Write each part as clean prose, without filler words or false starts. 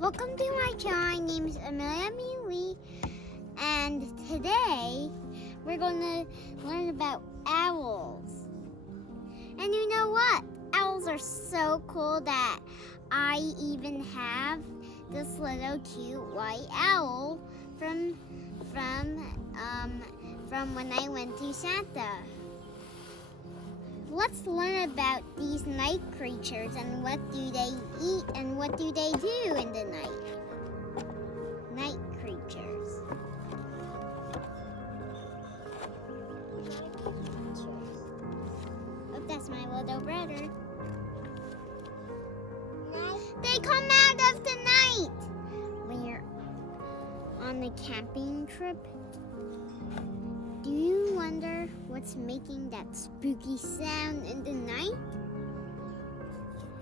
Welcome to my channel. My name is Amelia Lee, and today we're going to learn about owls. And you know what? Owls are so cool that I even have this little cute white owl from when I went to Santa. Let's learn about these night creatures and what do they eat and what do they do in the night. Night creatures. Oh, that's my little brother. They come out of the night. When you're on a camping trip, do you wonder what's making that spooky sound in the night?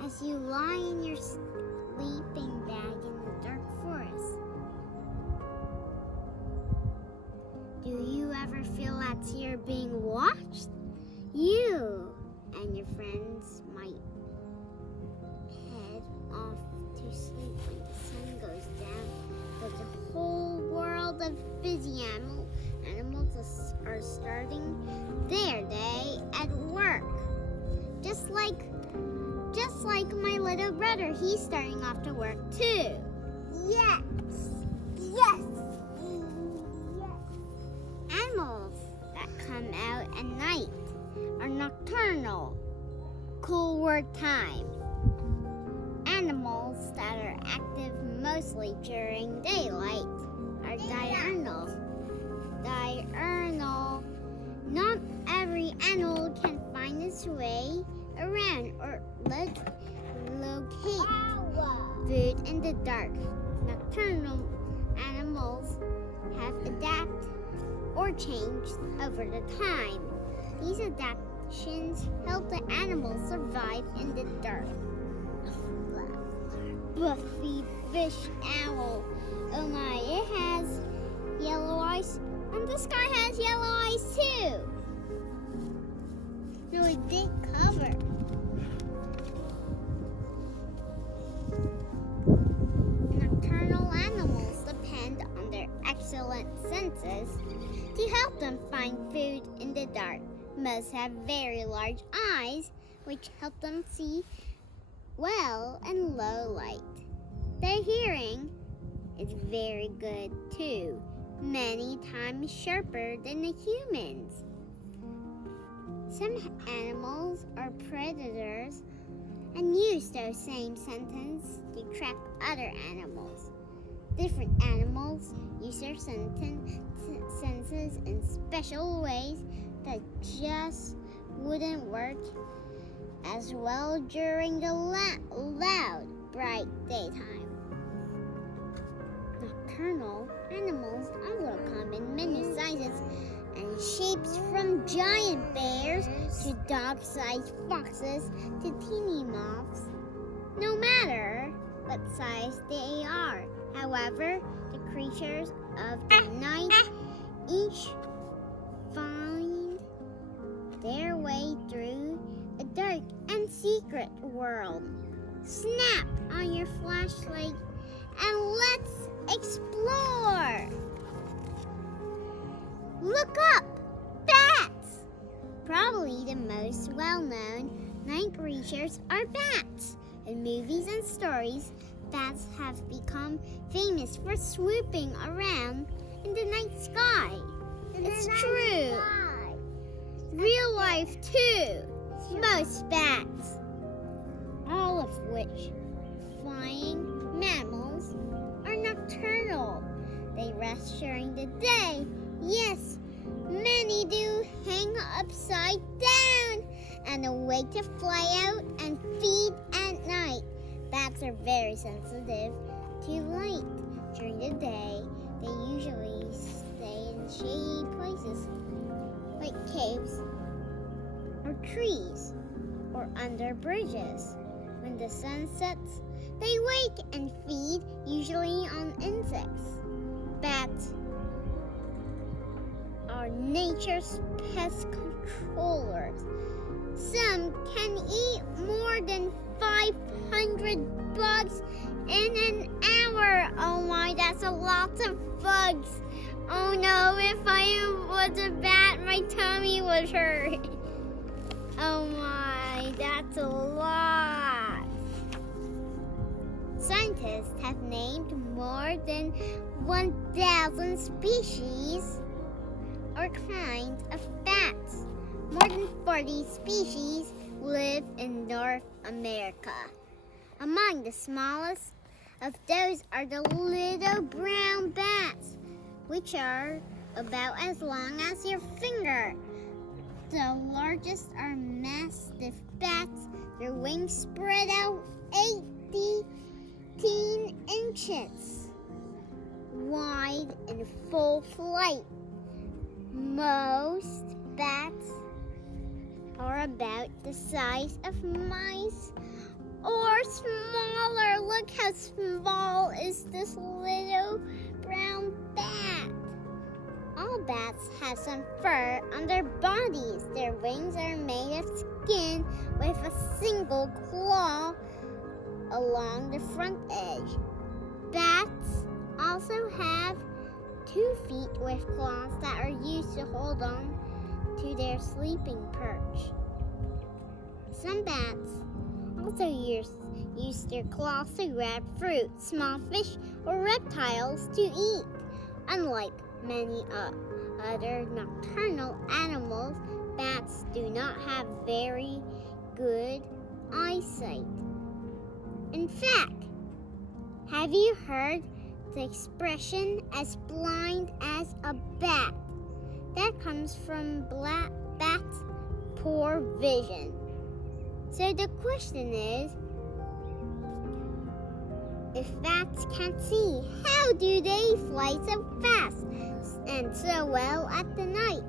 As you lie in your sleeping bag in the dark forest. Do you ever feel that you're being watched? You and your friends might head off to sleep when the sun goes down, but the whole world of busy animals are starting their day at work. Just like my little brother, he's starting off to work too. Yes. Animals that come out at night are nocturnal. Cool word time. Animals that are active mostly during daylight are diurnal. Not every animal can find its way around or locate food in the dark. Nocturnal animals have adapted or changed over the time. These adaptations help the animals survive in the dark. Buffy fish owl. Oh my, it has yellow eyes. And this guy has yellow eyes too. Really big cover. Nocturnal animals depend on their excellent senses to help them find food in the dark. Most have very large eyes, which help them see well in low light. Their hearing is very good too. Many times sharper than the humans. Some animals are predators and use those same senses to trap other animals. Different animals use their senses in special ways that just wouldn't work as well during the loud, bright daytime. Nocturnal animals also come in many sizes and shapes, from giant bears to dog-sized foxes to teeny moths. No matter what size they are, however, the creatures of the night each find their way through a dark and secret world. Snap on your flashlight and let's explore! Look up! Bats! Probably the most well-known night creatures are bats. In movies and stories, bats have become famous for swooping around in the night sky. It's true. Real life too. Most bats, all of which flying mammals, are nocturnal. They rest during the day. Yes, many do hang upside down and awake to fly out and feed at night. Bats are very sensitive to light. During the day, they usually stay in shady places like caves or trees or under bridges. When the sun sets, they wake and feed, usually on insects. Bats are nature's pest controllers. Some can eat more than 500 bugs in an hour. fur. Oh my, that's a lot of bugs. Oh no, if I was a bat, my tummy would hurt. Oh my, that's a lot. Scientists have named more than 1,000 species or kinds of bats. More than 40 species live in North America. Among the smallest of those are the little brown bats, which are about as long as your finger. The largest are mastiff bats. Their wings spread out 18 inches wide in full flight. Most bats are about the size of mice or smaller. Look how small is this little brown bat. All bats have some fur on their bodies. Their wings are made of skin with a single claw along the front edge. Bats also have 2 feet with claws that are used to hold on to their sleeping perch. Some bats also use their claws to grab fruit, small fish, or reptiles to eat. Unlike many other nocturnal animals, bats do not have very good eyesight. In fact, have you heard the expression as blind as a bat? That comes from bats' poor vision. So the question is, if bats can't see, how do they fly so fast and so well at the night?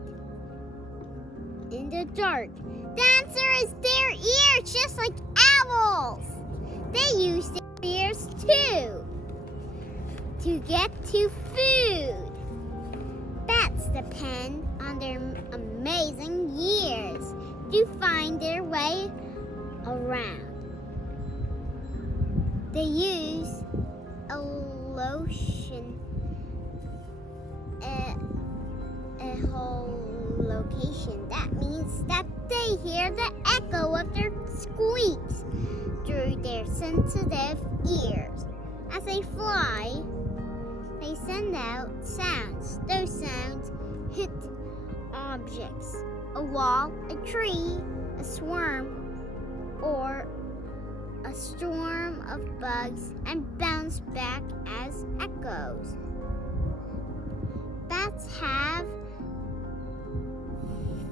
In the dark. The answer is their ears, just like owls. They use their ears too to get to food. Bats depend on their amazing ears to find their way around. They use echolocation. That means that they hear the echo of their squeaks through their sensitive ears. As they fly, they send out sounds. Those sounds hit objects, a wall, a tree, a swarm, or a storm of bugs, and bounce back as echoes. Bats have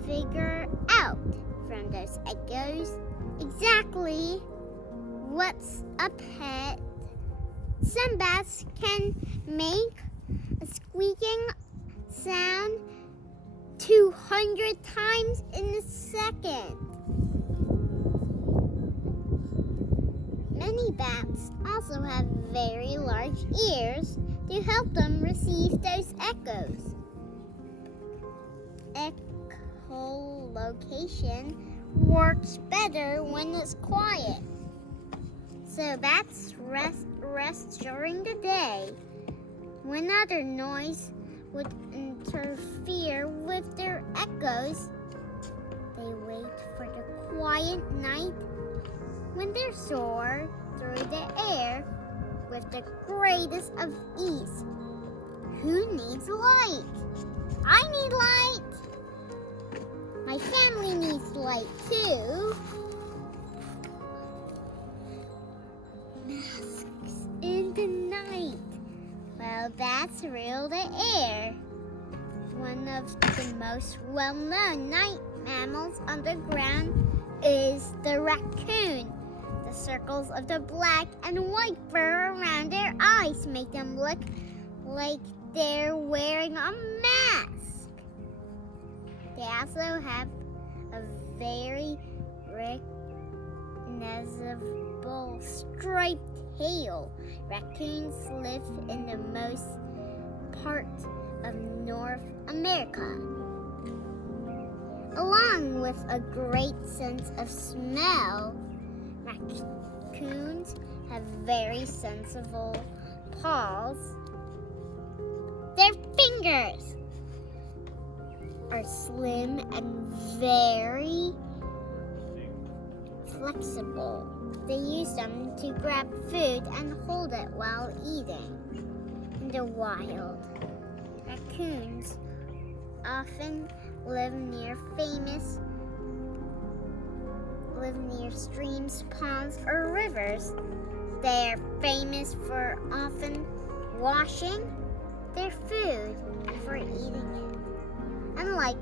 figured out from those echoes exactly what's up ahead. Some bats can make a squeaking sound 200 times in a second. Many bats also have very large ears to help them receive those echoes. Echolocation works better when it's quiet. So bats rest during the day. When other noise would interfere with their echoes, they wait for the quiet night when they soar through the air with the greatest of ease. Who needs light? I need light. My family needs light too. Masks in the night. Well, bats rule the air. One of the most well-known night mammals on the ground is the raccoon. The circles of the black and white fur around their eyes make them look like they're wearing a mask. They also have a very recognizable striped tail. Raccoons live in the most part of North America. Along with a great sense of smell, raccoons have very sensitive paws, their fingers are slim and very flexible. They use them to grab food and hold it while eating. In the wild, raccoons often live near streams, ponds, or rivers. They are famous for often washing their food before eating it. Unlike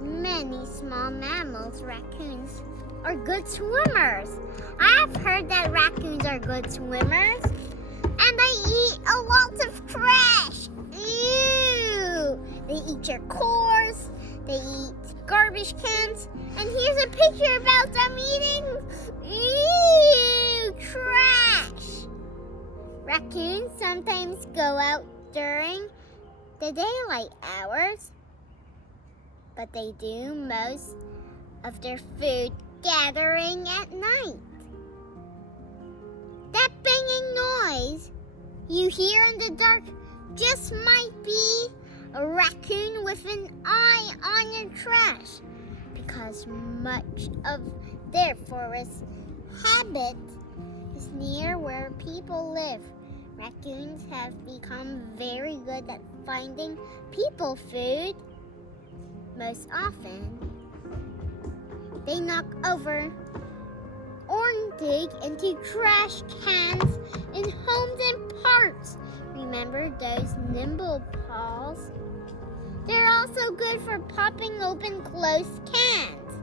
many small mammals, raccoons are good swimmers. I've heard that raccoons are good swimmers, and they eat a lot of trash. Ew! They eat your cores, they eat garbage cans, and here's a picture about them eating trash. Raccoons sometimes go out during the daylight hours, but they do most of their food gathering at night. That banging noise you hear in the dark just might be a raccoon with an eye on your trash, because much of their forest habit is near where people live. Raccoons have become very good at finding people food. Most often, they knock over or dig into trash cans in homes and parks. Remember those nimble paws? They're also good for popping open closed cans.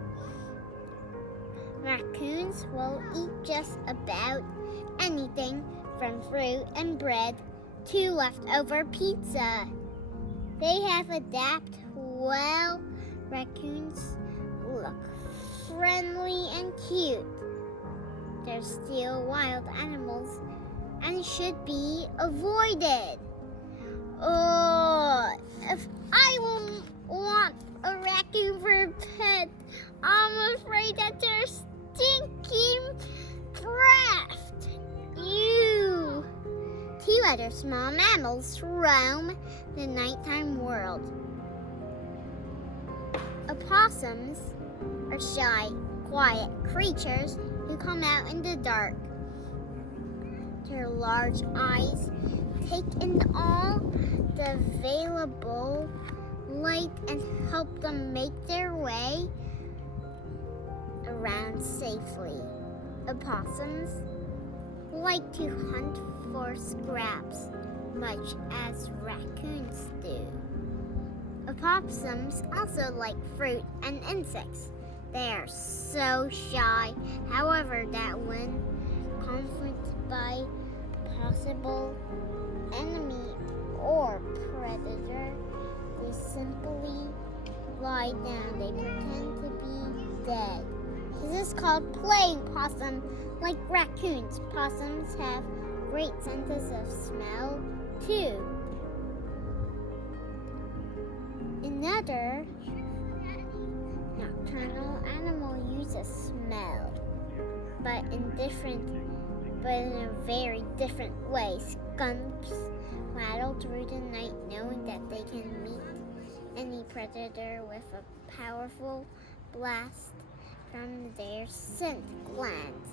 Raccoons will eat just about anything from fruit and bread to leftover pizza. They have adapted well. Raccoons look friendly and cute. They're still wild animals and should be avoided. Oh, if I want a raccoon for a pet, I'm afraid that they're stinking breath. Ew. Two other small mammals roam the nighttime world. Opossums are shy, quiet creatures who come out in the dark. Their large eyes take in all the available light and help them make their way around safely. Opossums like to hunt for scraps, much as raccoons do. Opossums also like fruit and insects. They are so shy, however, that when confronted by possible enemy or predator, they simply lie down. They pretend to be dead. This is called playing possum. Like raccoons, possums have great senses of smell too. Another nocturnal animal uses smell, but in a very different way. Skunks rattle through the night, knowing that they can meet any predator with a powerful blast from their scent glands.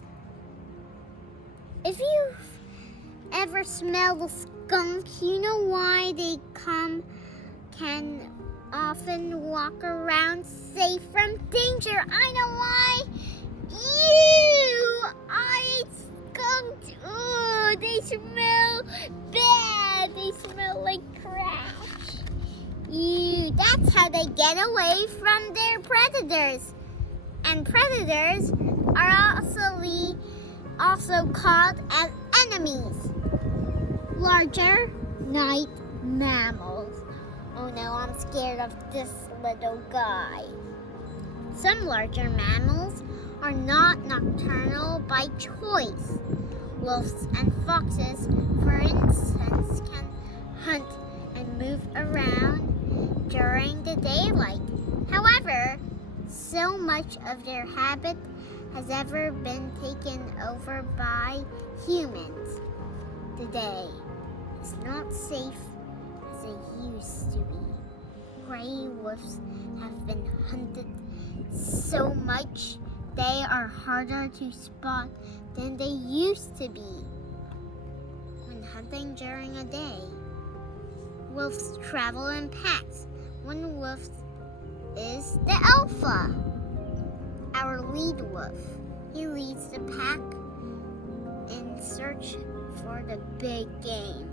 If you've ever smelled a skunk, you know why they can often walk around safe from danger. I know why. Ew! I ate skunks. Oh, they smell bad. They smell like trash. Ew! That's how they get away from their predators. And predators are also called as enemies. Larger night mammals. Oh no, I'm scared of this little guy. Some larger mammals are not nocturnal by choice. Wolves and foxes, for instance, can hunt and move around during the daylight. However, so much of their habit has ever been taken over by humans today. is not safe as it used to be. Gray wolves have been hunted so much they are harder to spot than they used to be. When hunting during a day, wolves travel in packs. One wolf is the alpha, our lead wolf. He leads the pack in search for the big game.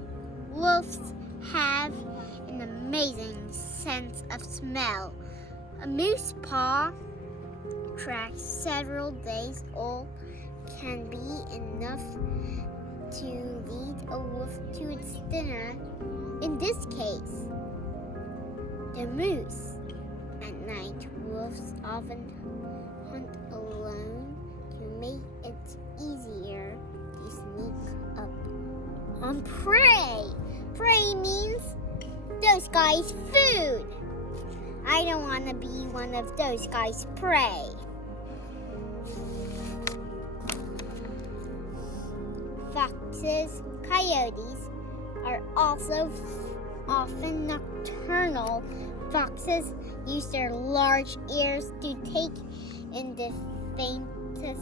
Wolves have an amazing sense of smell. A moose paw track several days old can be enough to lead a wolf to its dinner. In this case, the moose. At night, wolves often hunt alone to make it easier to sneak up on prey. Prey means those guys' food. I don't want to be one of those guys' prey. Foxes, coyotes are also often nocturnal. Foxes use their large ears to take in the faintest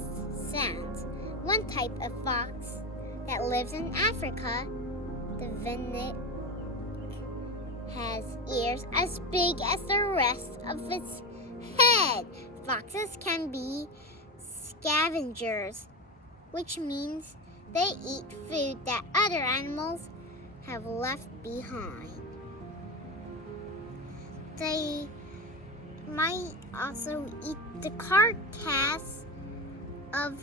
sounds. One type of fox that lives in Africa, the Vinnic, has ears as big as the rest of its head. Foxes can be scavengers, which means they eat food that other animals have left behind. They might also eat the carcass of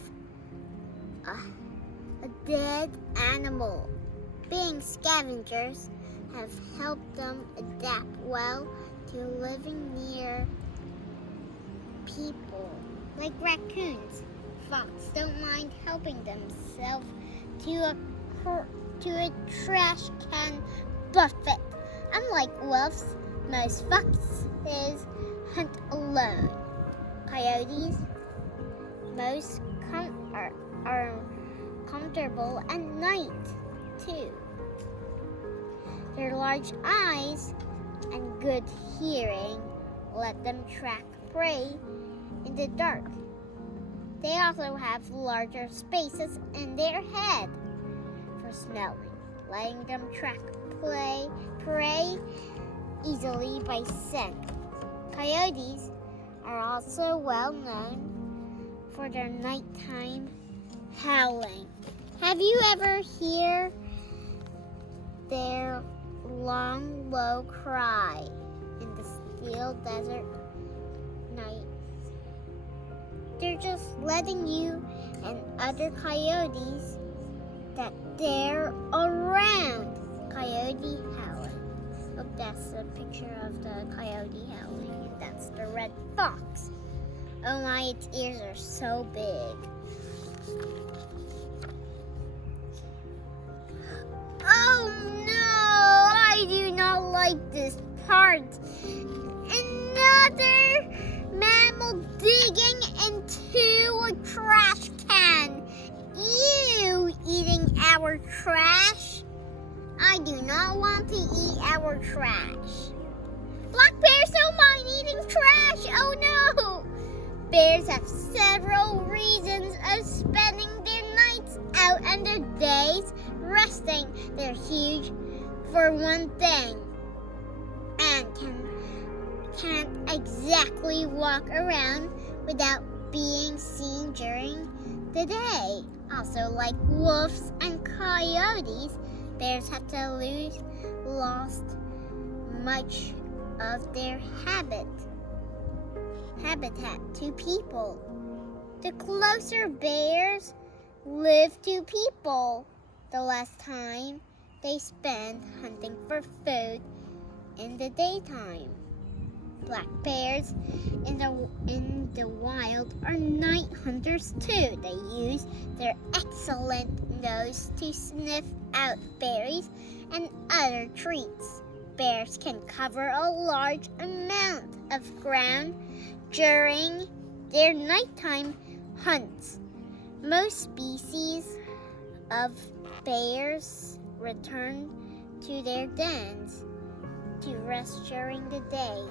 a dead animal. Being scavengers have helped them adapt well to living near people. Like raccoons, foxes don't mind helping themselves to a trash can buffet. Unlike wolves, most foxes hunt alone. Coyotes are comfortable at night too. Their large eyes and good hearing let them track prey in the dark. They also have larger spaces in their head for smelling, letting them track prey easily by scent. Coyotes are also well known for their nighttime howling. Have you ever heard their long, low cry in the still desert night? They're just letting you and other coyotes that they're around. Coyote howling. Look, that's a picture of the coyote howling, and that's the red fox. Oh my, its ears are so big. Oh no, I do not like this part. Another mammal digging into a trash can. Ew, eating our trash. I do not want to eat our trash. Black bears don't mind eating trash. Oh no. Bears have several reasons of spending their nights out and their days resting. They're huge for one thing and can't exactly walk around without being seen during the day. Also, like wolves and coyotes, bears have lost much of their habitat to people. The closer bears live to people, the less time they spend hunting for food in the daytime. Black bears in the wild are night hunters too. They use their excellent nose to sniff out berries and other treats. Bears can cover a large amount of ground during their nighttime hunts. Most species of bears return to their dens to rest during the day.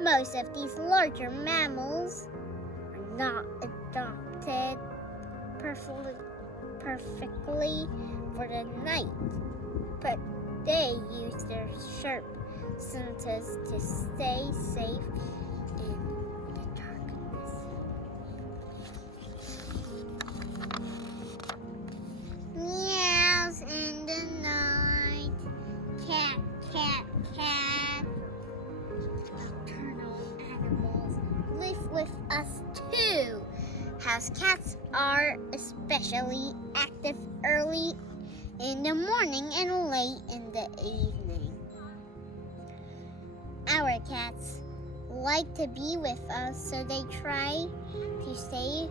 Most of these larger mammals are not adapted perfectly for the night, but they use their sharp senses to stay safe in the darkness. Meows in the night. Cat, cat, cat. Nocturnal animals live with us too. House cats are especially active early in the morning and late in the evening. Our cats like to be with us, so they try to stay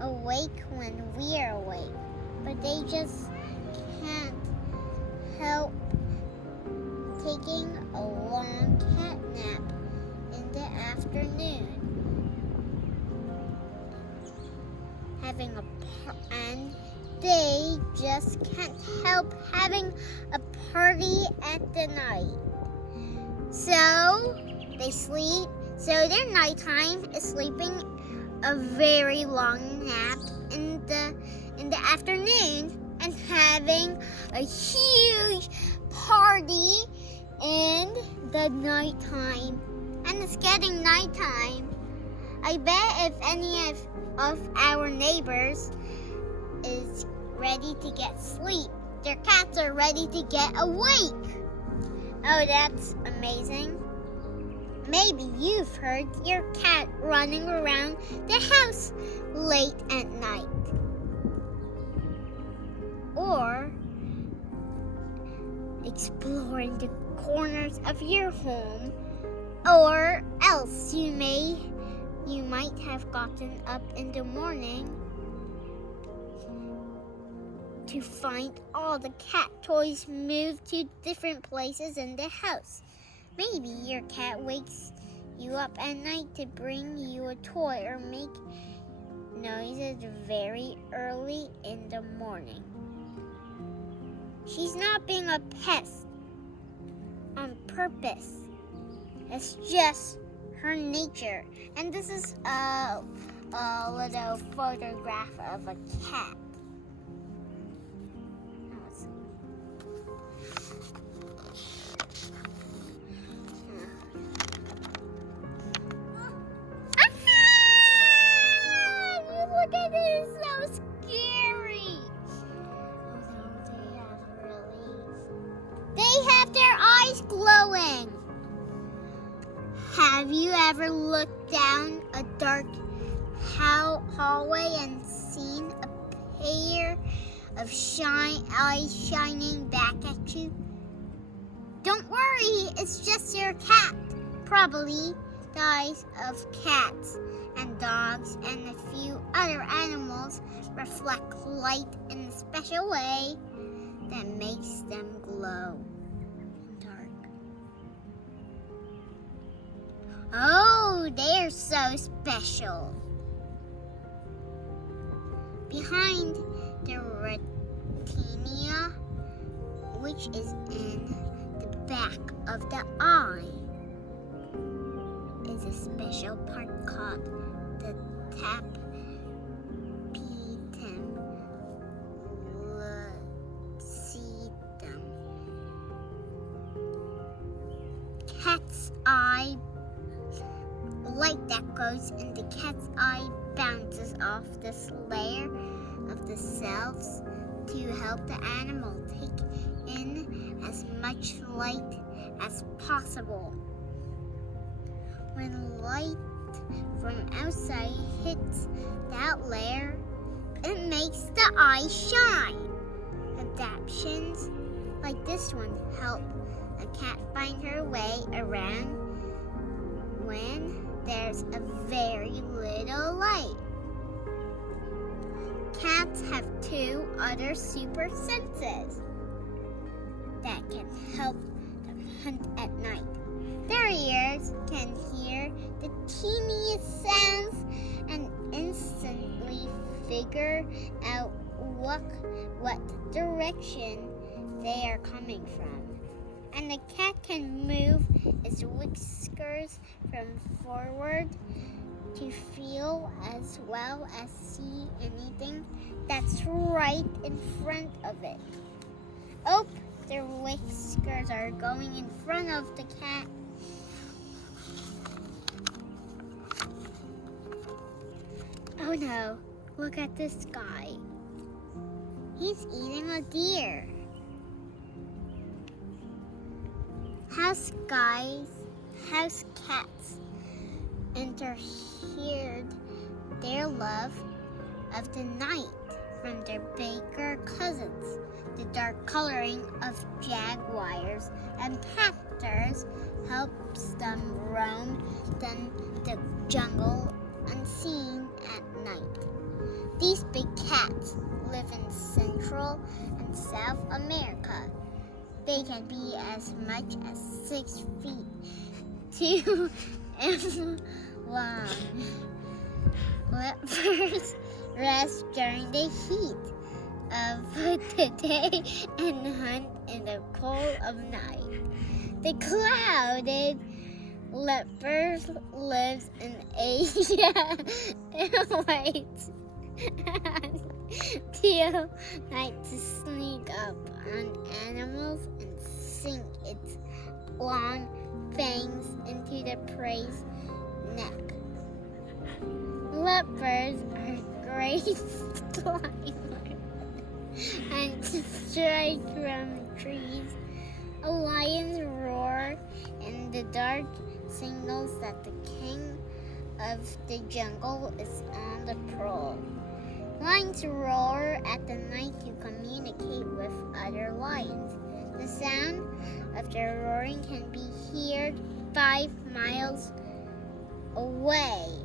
awake when we're awake, but they just can't help taking a long cat nap in the afternoon. And they just can't help having a party at the night. So they sleep. So their nighttime is sleeping a very long nap in the afternoon and having a huge party in the nighttime. And it's getting nighttime. I bet if any of our neighbors is ready to get sleep, their cats are ready to get awake. Oh, that's amazing. Maybe you've heard your cat running around the house late at night. Or exploring the corners of your home. Or else you might have gotten up in the morning to find all the cat toys moved to different places in the house. Maybe your cat wakes you up at night to bring you a toy or make noises very early in the morning. She's not being a pest on purpose. It's just her nature. And this is a little photograph of a cat. Look at it, it's so scary. They have their eyes glowing. Have you ever looked down a dark hallway and seen a pair of eyes shining back at you? Don't worry, it's just your cat. Probably the eyes of cats and dogs and a few other animals reflect light in a special way that makes them glow in the dark. Oh, they're so special. Behind the retina, which is in the back of the eye, is a special part called the tapetum lucidum. Cat's eye, light that goes in the cat's eye bounces off this layer of the cells to help the animal take in as much light as possible. When light from outside hits that layer, it makes the eye shine. Adaptations like this one help a cat find her way around when there's a very little light. Cats have two other super senses that can help them hunt at night. Their ears can hear the teeniest sounds and instantly figure out what direction they are coming from. And the cat can move its whiskers from forward to feel as well as see anything that's right in front of it. Oh, their whiskers are going in front of the cat. Oh no, look at this guy. He's eating a deer. House cats interfered their love of the night from their bigger cousins. The dark coloring of jaguars and panthers helps them roam the jungle unseen at night. These big cats live in Central and South America. They can be as much as 6 feet 2 and long. Leopards rest during the heat of the day and hunt in the cool of night. The clouded leopard lives in Asia and waits till night to sneak up on animals and sink its long fangs into the prey's neck. Leopards are great climbers and strike from trees. A lion's roar in the dark signals that the king of the jungle is on the prowl. Lions roar at the night to communicate with other lions. The sound of their roaring can be heard 5 miles away.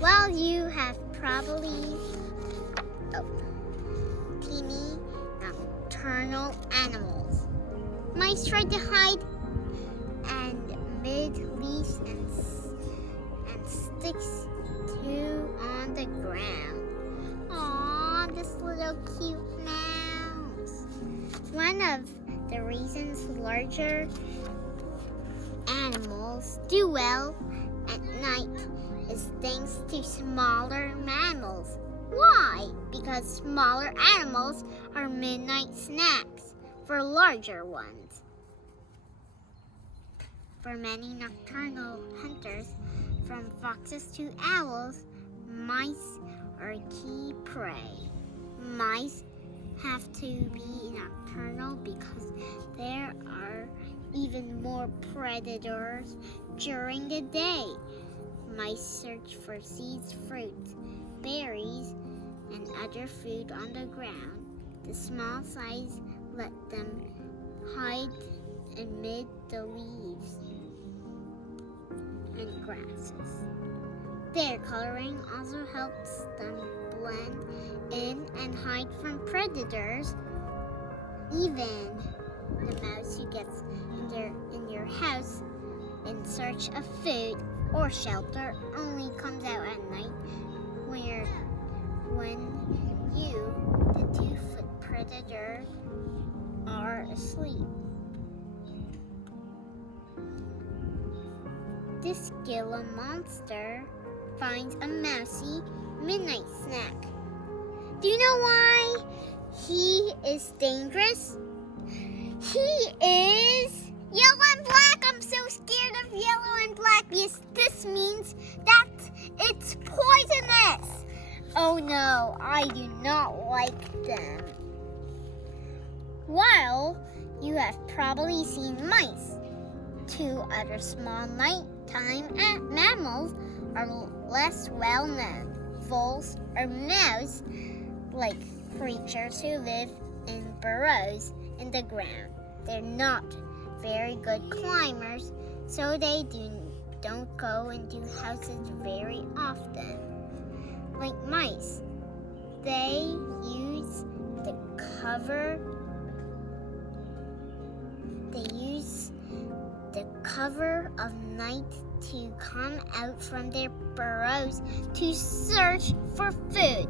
Well, you have probably teeny nocturnal animals. Mice try to hide and mid leaves and sticks too on the ground. Aw, this little cute mouse. One of the reasons larger animals do well at night is thanks to smaller mammals. Why? Because smaller animals are midnight snacks for larger ones. For many nocturnal hunters, from foxes to owls, mice are key prey. Mice have to be nocturnal because there are even more predators during the day. Mice search for seeds, fruits, berries, and other food on the ground. The small size let them hide amid the leaves and grasses. Their coloring also helps them blend in and hide from predators. Even the mouse who gets in your house in search of food or shelter only comes out at night when you, the 2-foot predator, are asleep. This Gila monster finds a mousy midnight snack. Do you know why he is dangerous? He is yellow and black. I'm so scared of yellow and black because this means that it's poisonous. Oh no, I do not like them. Well, you have probably seen mice. 2 other small nighttime mammals are less well known. Voles or mouse-like creatures who live in burrows in the ground. They're not very good climbers, so they don't go into houses very often. Like mice, they use the cover of night to come out from their burrows to search for food.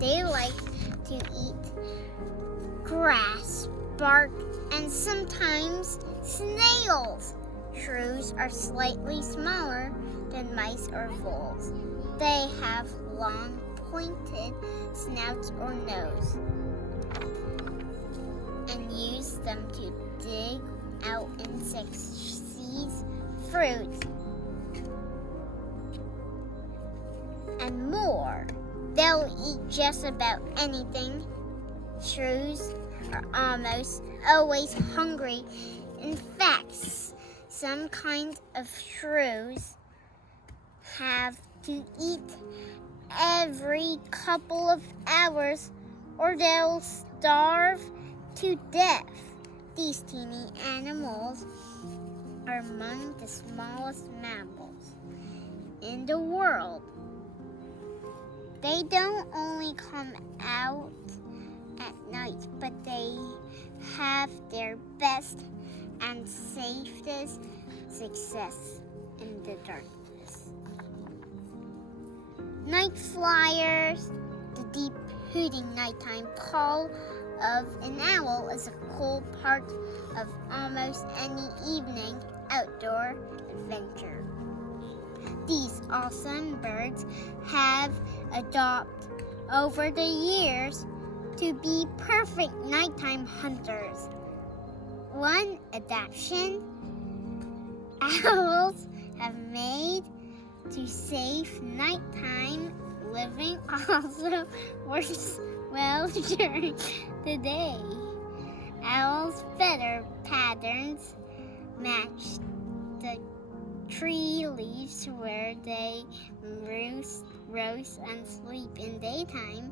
They like to eat grass, bark, and sometimes snails. Shrews are slightly smaller than mice or voles. They have long, pointed snouts or nose and use them to dig out insects, seeds, fruits, and more. They'll eat just about anything. Shrews are almost always hungry. In fact, some kinds of shrews have to eat every couple of hours or they'll starve to death. These teeny animals are among the smallest mammals in the world. They don't only come out at night, but they have their best and safest success in the darkness. Night flyers, the deep hooting nighttime call of an owl is a cool part of almost any evening outdoor adventure. These awesome birds have adopted over the years to be perfect nighttime hunters. One adaptation owls have made to save nighttime living also works well during the day. Owls' feather patterns match the tree leaves where they roost and sleep in daytime.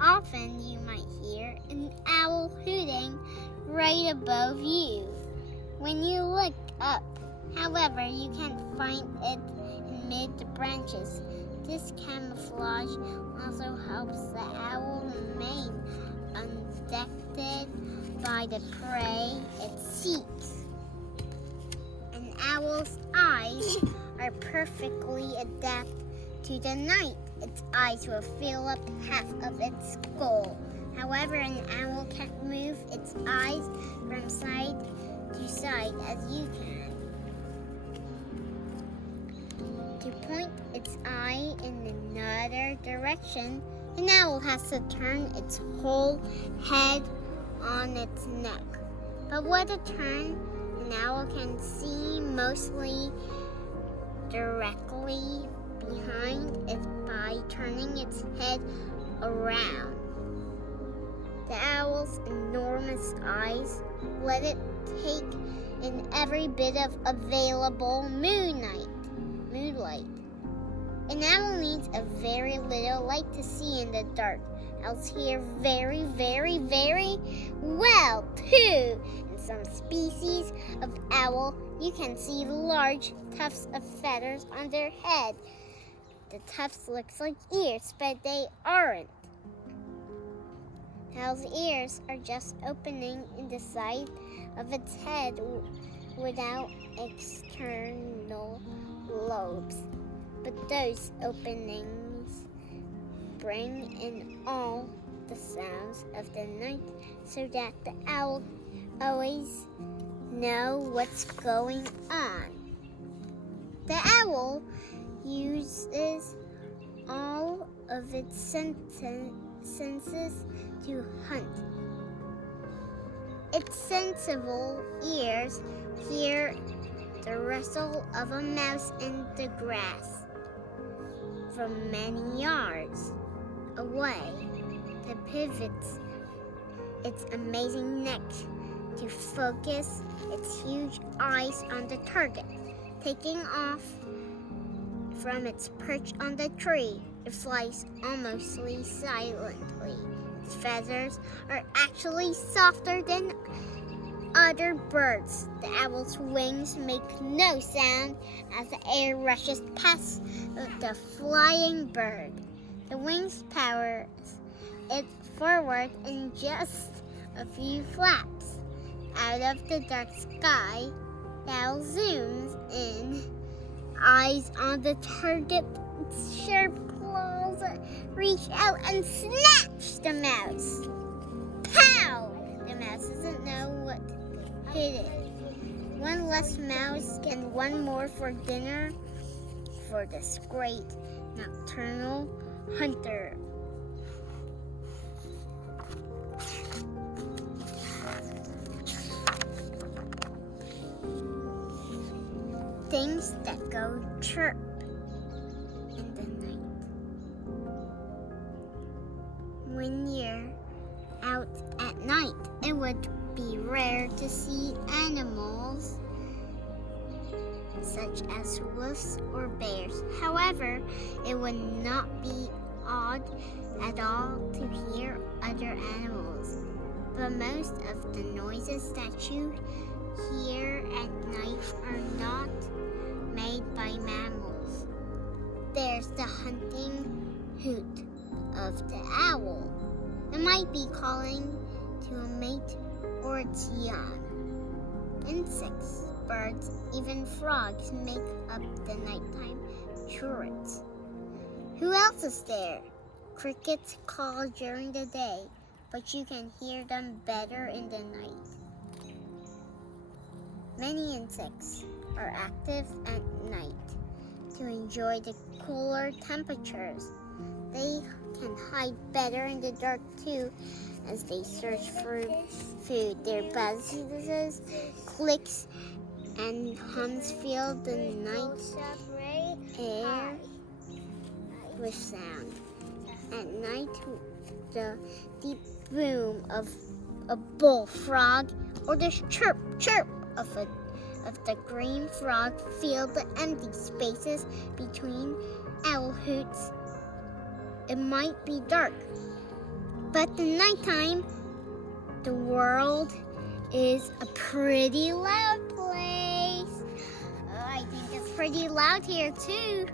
Often you might hear an owl hooting right above you when you look up. However, you can't find it amid the branches. This camouflage also helps the owl remain undetected by the prey it seeks. An owl's eyes are perfectly adapted to the night. Its eyes will fill up half of its skull. However, an owl can't move its eyes from side to side as you can. To point its eye in another direction, an owl has to turn its whole head on its neck. But with a turn, an owl can see mostly directly behind it by turning its head around. The owl's enormous eyes let it take in every bit of available moonlight. An owl needs a very little light to see in the dark. Owls hear very, very, very well too. In some species of owl, you can see large tufts of feathers on their head. The tufts look like ears, but they aren't. The owl's ears are just opening in the side of its head without external lobes. But those openings bring in all the sounds of the night so that the owl always knows what's going on. The owl uses all of its senses to hunt. Its sensible ears hear the rustle of a mouse in the grass from many yards away. It pivots its amazing neck to focus its huge eyes on the target. Taking off from its perch on the tree, it flies almost silently. Its feathers are actually softer than other birds. The owl's wings make no sound as the air rushes past the flying bird. The wings powers it forward in just a few flaps. Out of the dark sky, the owl zooms in eyes on the target, its sharp claws reach out and snatch the mouse. Pow! The mouse doesn't know what hit it. One less mouse and one more for dinner for this great nocturnal hunter. Things that go chirp in the night. When you're out at night, it would be rare to see animals such as wolves or bears. However, it would not be odd at all to hear other animals. But most of the noises that you hear at night are not made by mammals. There's the hunting hoot of the owl. It might be calling to a mate or its young. Insects, birds, even frogs make up the nighttime chorus. Who else is there? Crickets call during the day, but you can hear them better in the night. Many insects are active at night to enjoy the cooler temperatures. They can hide better in the dark too as they search for food. Their buzzes, clicks, and hums fill the night air with sound. At night, the deep boom of a bullfrog or the chirp chirp of the green frog fill the empty spaces between owl hoots. It might be dark, but the nighttime, the world is a pretty loud place. Oh, I think it's pretty loud here too.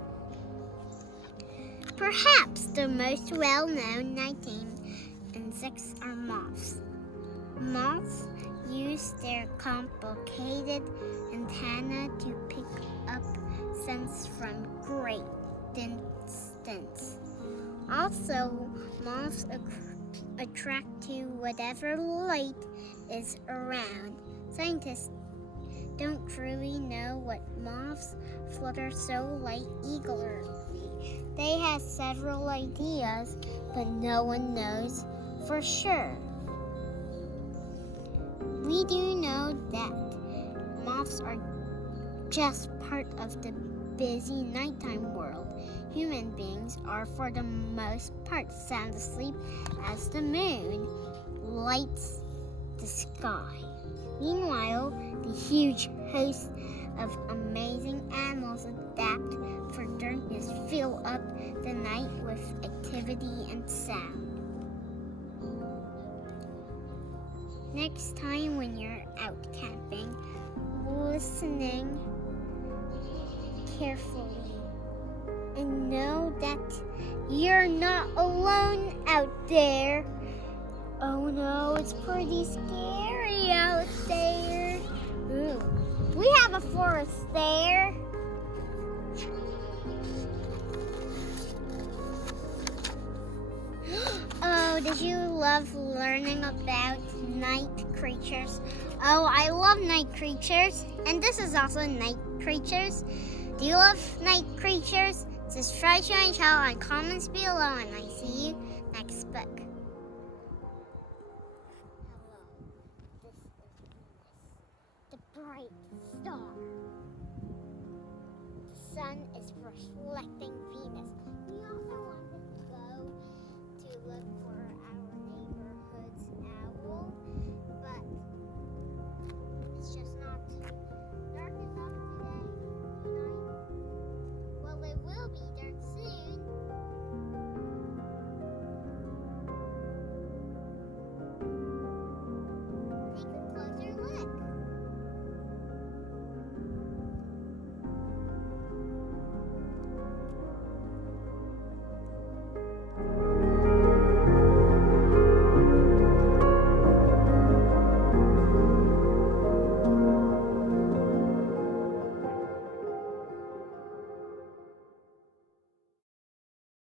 Perhaps the most well-known nighttime insects are moths. Moths use their complicated antennae to pick up scents from great distance. Also, moths attract to whatever light is around. Scientists don't truly know what moths flutter so light eagerly. They have several ideas, but no one knows for sure. We do know that moths are just part of the busy nighttime world. Human beings are, for the most part, sound asleep as the moon lights the sky. Meanwhile, the huge host of amazing animals adapt for darkness fill up the night with activity and sound. Next time when you're out camping, listening carefully and know that you're not alone out there. Oh no, it's pretty scary out there. Ooh, we have a forest there. Oh, did you love learning about night creatures? Oh, I love night creatures. And this is also night creatures. Do you love night creatures? Subscribe to my channel and comments below, and I see you next book. Hello, this is the bright star. The sun is reflecting